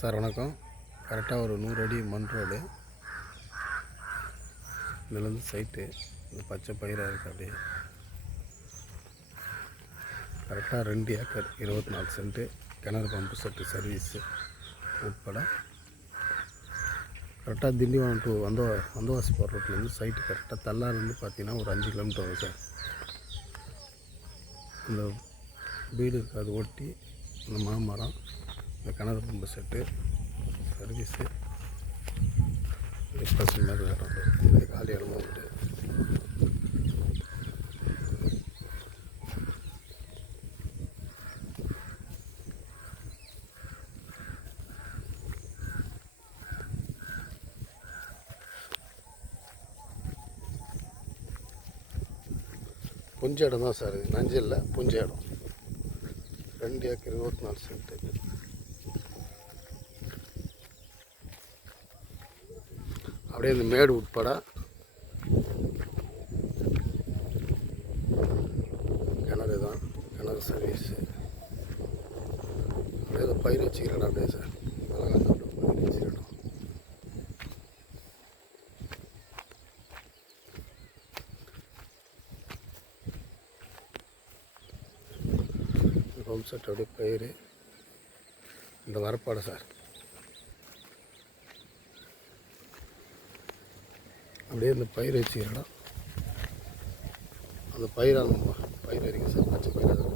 Sir வணக்கம். கரெக்டாக ஒரு 100 அடி மண் ரோடு. இதுலேருந்து சைட்டு இந்த பச்சை பயிராக இருக்குது. அப்படியே கரெக்டாக 2 ஏக்கர் 24 சென்ட்டு கிணறு பம்பு செட்டு சர்வீஸு உட்பட கரெக்டாக திண்டிவனம் டு வந்தவாசி போகிற ரோட்லேருந்து சைட்டு கரெக்டாக தள்ளாருந்து பார்த்தீங்கன்னா ஒரு 5 கிலோமீட்டர் வரும் சார். இந்த வீடு இருக்காது ஒட்டி இந்த மாமரம், இந்த கிணறு பம்பு செட்டு சர்வீஸு பசு மாதிரி வேறு இந்த காலி இடம் உண்டு. புஞ்ச இடம் தான் சார், இது நஞ்சு இல்லை, புஞ்ச இடம். 2 ஏக்கர் 24 சென்ட்டு. அப்படியே இந்த மேடு உட்பட கிணறு தான், கிணறு சர்வீஸு. அப்படியே அதை பயிர் வச்சுக்கிறேன் அப்படியே சார், அழகாக பயிர் வச்சுக்கிட்டோம். பம்பு செட் அப்படியே பயிர் இந்த வரப்பாடு சார். அப்படியே இந்த பயிர் வச்சுக்கிறோம். அந்த பயிராக பயிர் வரைக்கும் சார், பச்சை பயிராக